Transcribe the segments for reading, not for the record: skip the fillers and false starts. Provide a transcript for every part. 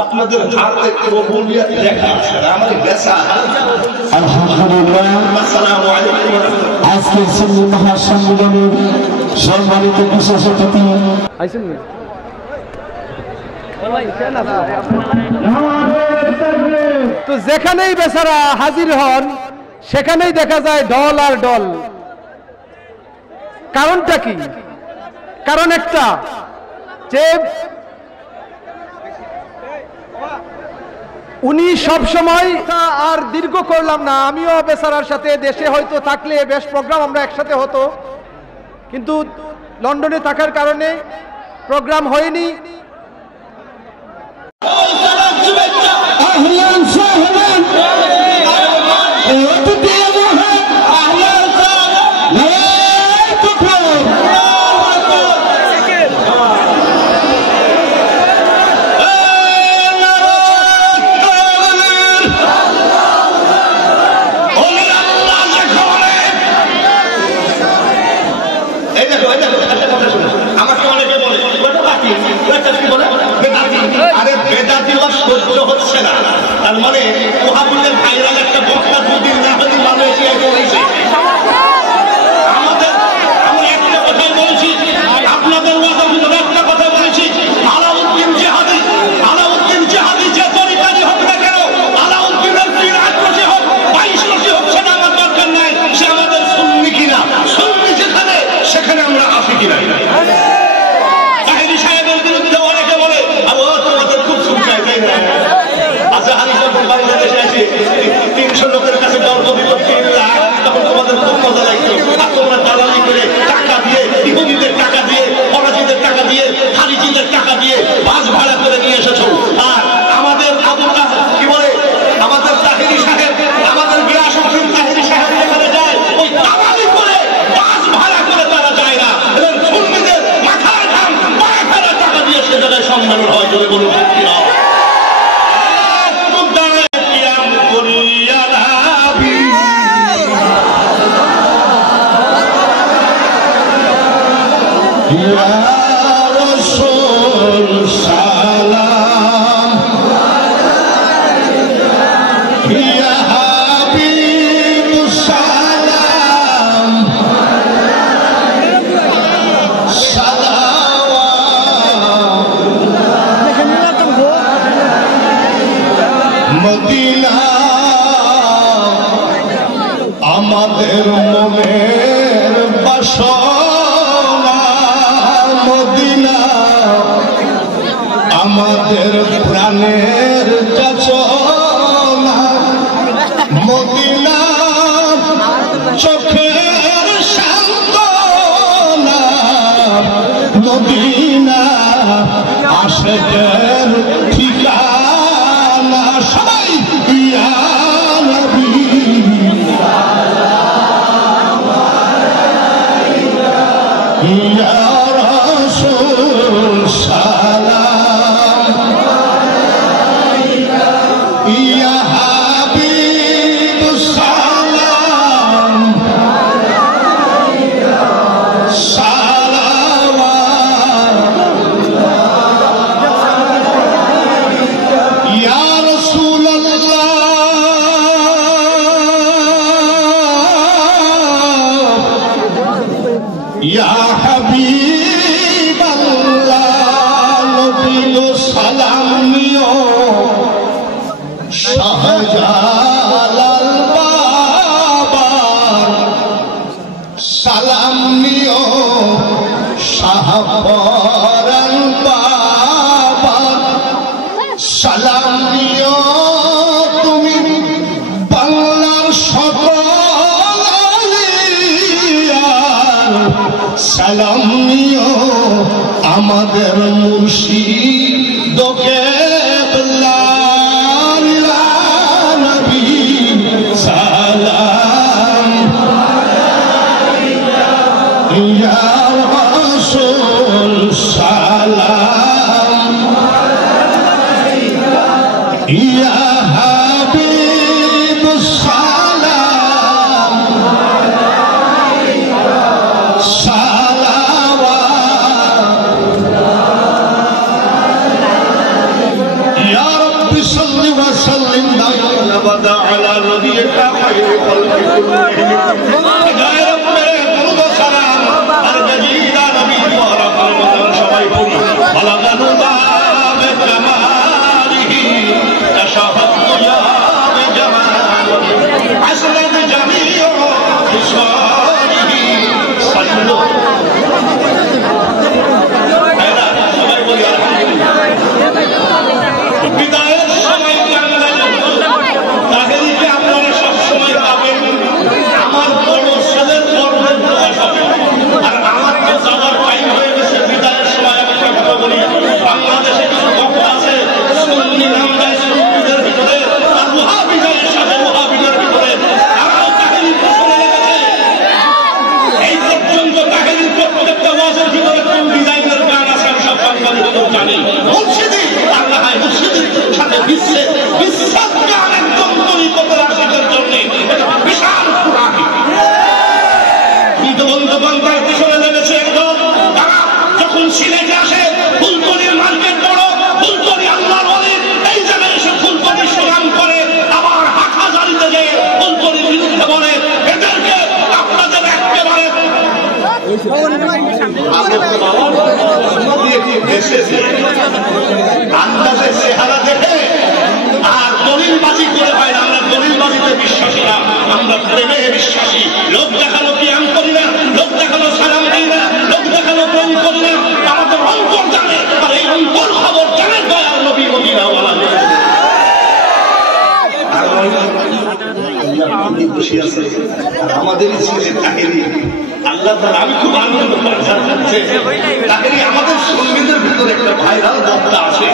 আপনাদের হাত দেখতে বলিয়াতে দেখা আমার বেসা আলহামদুলিল্লাহ। আসসালামু আলাইকুম। আজকের সুন্নি মহাসম্মেলনের সম্মানিত বিশেষ অতিথি তো যেখানেই বেচারা হাজির হন সেখানেই দেখা যায় ঢল আর ডল। কারণটা কি? কারণ একটা যে উনি সব সময় আর দীর্ঘ করলাম না, আমিও বেচারার সাথে দেশে হয়তো থাকলে বেশ প্রোগ্রাম আমরা একসাথে হতো, কিন্তু লন্ডনে থাকার কারণে প্রোগ্রাম হয়নি। তার মানে ওহাবুলের ভাইরাল একটা বক্তা দুদিন না হলে মালয়েশিয়ায় চলেছে। আমাদের আমরা একটা কথাই বলছি, আপনাদের একটা কথা বলেছি, আলাউদ্দিন জিহাদি যে তরিকারই হোক না কেন, আলাউদ্দিনের 3 মাসে হোক 22 মাসে হোক, সেটা আমার দরকার নাই। সে আমাদের সুন্নি কিনা, সুন্নি যেখানে সেখানে আমরা আসি কিনা। তাহেরি সাহেবের বিরুদ্ধে অনেকে বলে তোমাদের খুব সুখায়, তাই না? বাংলাদেশে আসে 300 লোকের কাছে গল্প দিল 3 লাখ, তখন তোমাদের খুব মজা লাগতো। আর তোমরা দালালি করে টাকা দিয়ে, ইহুদিদের টাকা দিয়ে, ফরাজিদের টাকা দিয়ে, খারিজিদের টাকা দিয়ে বাস ভাড়া করে নিয়ে এসেছো। আর আমাদের কি বলে, আমাদের তাহেরি সাহেব, আমাদের গিয়াসউদ্দিন তাহেরি সাহেব যেখানে যায় ওই দালালি করে বাস ভাড়া করে তারা যায় না, এবং সুন্নিদের মাথার ঘাম পায়ে ফেলা টাকা দিয়ে সে জায়গায় সম্মেলন হয়। জোরে বলুন ঠিক না? আমাদের মনের বাসনা মদিনা, আমাদের প্রাণের যাচনা মদিনা, চোখের সান্ত্বনা মদিনা, আশিকের ঠিকানা। সবাই ইয়া নবী ইয়া রাসূল সালাম ইয়া হাবিব সালাম সালাওয়াত ইয়া রাসূলুল্লাহ ইয়া হাবিবাল্লাহ, নবী সালাম নিও শাহজালাল বাবা, সালাম নিও শাহপরান বাবা, সালাম নিও তুমি বাংলার সকল সালাম নিও আমাদের মুর্শিদ কেবলা নবী সালাম ইয়া রাসূল সালাম ইয়া হাবিব সালাম সালাম নৌজওয়ান তার পিছনে লেগেছে একদম। তারা যখন সিলেটে আসে, ফুলতলির মার্কেট বড়, ফুলতলি আল্লাহর ওলি, এই জায়গায় এসে ফুলতলি সুনাম করে, আবার হাটহাজারিতে যেয়ে ফুলতলির বিরুদ্ধে বলে, এদেরকে আপনাদের একেবারে আন্দাজে চেহারা দেখে আর দলিলবাজি করে হয় না। আমরা দলিলবাজিতে বিশ্বাসী না, আমরা প্রেমে বিশ্বাসী। লোক দেখানো প্রিয়াম করি না, লোক দেখানো সালাম দিই না, লোক দেখানো প্রেম করি না। আমাদের অন্তর জানে, আর এই অন্তর খবর জানে দয়াল নবী মদিনাওয়ালা। আমাদের ছেলে তাহেরি আল্লাহ তাআলা, আমি খুব আনন্দ পাচ্ছি। তাহেরি আমাদের সঙ্গীদের ভিতরে একটা ভাইরাল বক্তা আছে।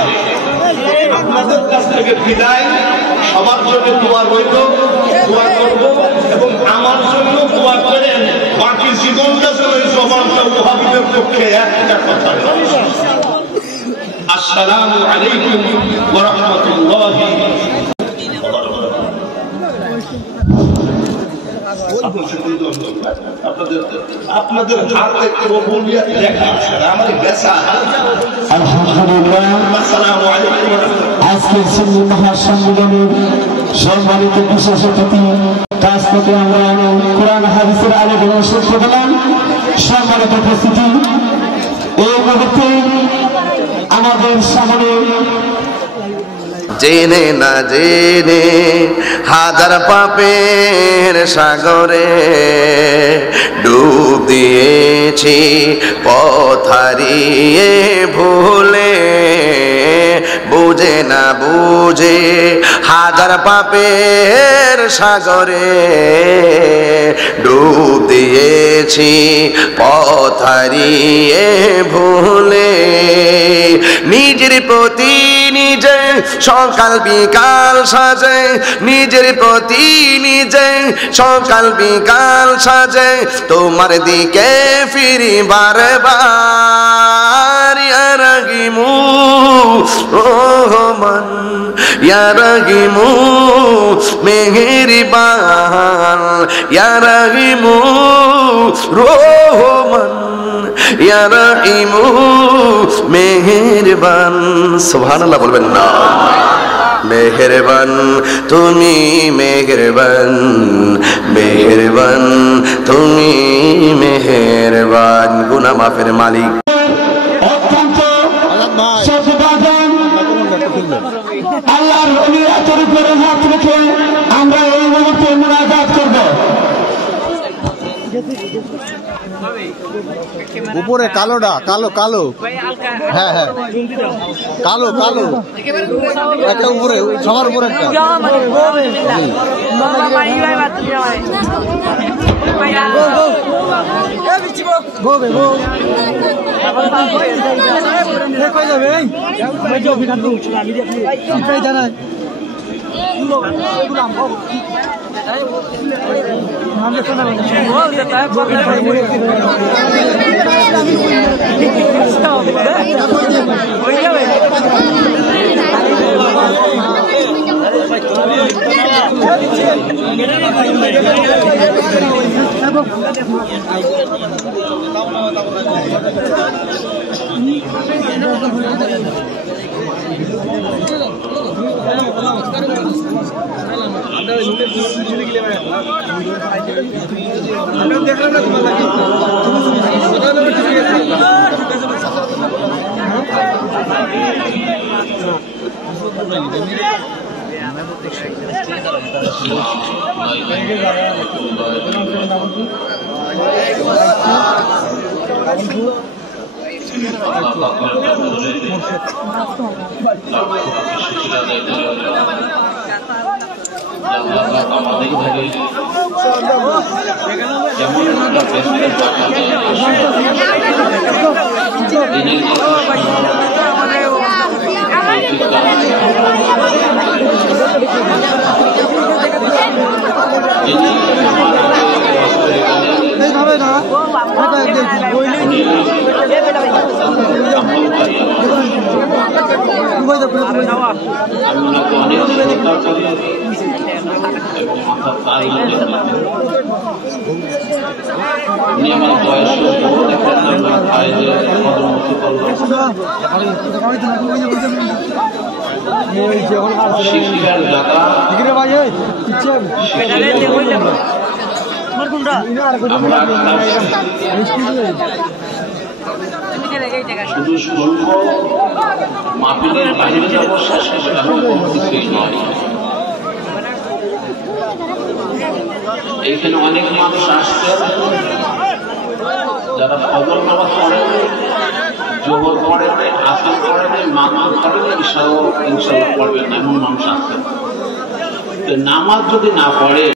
আপনাদের কাছ থেকে বিদায়, সবার জন্য দোয়া রইল, দোয়া করব এবং আমার জন্য দোয়া করেন। বাকি জীবনটা যেন এই জবানটা ওয়াহাবীদের পক্ষে একটা কথা। আসসালামু আলাইকুম ওয়া রাহমাতুল্লাহি। আপনাদের হাত দেখতে দেখা আছে আমার বেসা। আলহামদুলিল্লাহ, আসসালামু আলাইকুম। আজকের সুন্নি মহাসম্মেলনের সম্মানিত বিশেষ অতিথি, কাছ থেকে আমরা কোরআন হাদিসের আলোচনা শেষ করলাম। সম্মানিত উপস্থিতি, এই মুহূর্তে আমাদের সামনে জেনে না জেনে হাজার পাপের সাগরে ডুব দিয়েছি, পথ হারিয়ে ভুলে, বুঝে না বুঝে হাজার পাপের সাগরে ডুব দিয়েছি, পথ হারিয়ে ভুলে। নিজের প্রতি নিজে সকাল বিকাল সাজে, নিজের প্রতি নিজে সকাল বিকাল সাজে, তোমার দিকে ফিরি বারে বার। ইয়া রাহিমু রহমান, ইয়া রাহিমু মেহেরবান, ইয়া রাহিমু রহমান, ইয়া রাহিমু মেহেরবান। সুবহানাল্লাহ বলবেন না? মেহেরবান তুমি, মেহেরবান, মেহেরবান তুমি, মেহেরবান। গুনাহ মাফের মালিক, অত্যন্ত সচেতন আল্লাহর ওলির হাতের উপরে হাত রেখে আমরা এই মুহূর্তে মুনাজাত করব। উপরে কালোটা, কালো কালো, হ্যাঁ হ্যাঁ কালো কালো, একটা উপরে, সবার উপরে একটা। এবং মাথার তাল নিয়ে আমার বয়স দেখেন আমার ভাই যে পদমুক্তি করলো শিক্ষিকার জায়গা শুধু শুল্ক মাপিলের বাহিরে যাবো শেষ কিছুই নয়। এইখানে অনেক মানুষ আসছেন যারা ফজর নামাজ পড়েন, জোহর পড়েন, আসর পড়েন, মাগরিব পড়েন, ইনশাআল্লাহ পড়বেন না, এমন মানুষ আসছেন। নামাজ যদি না পড়ে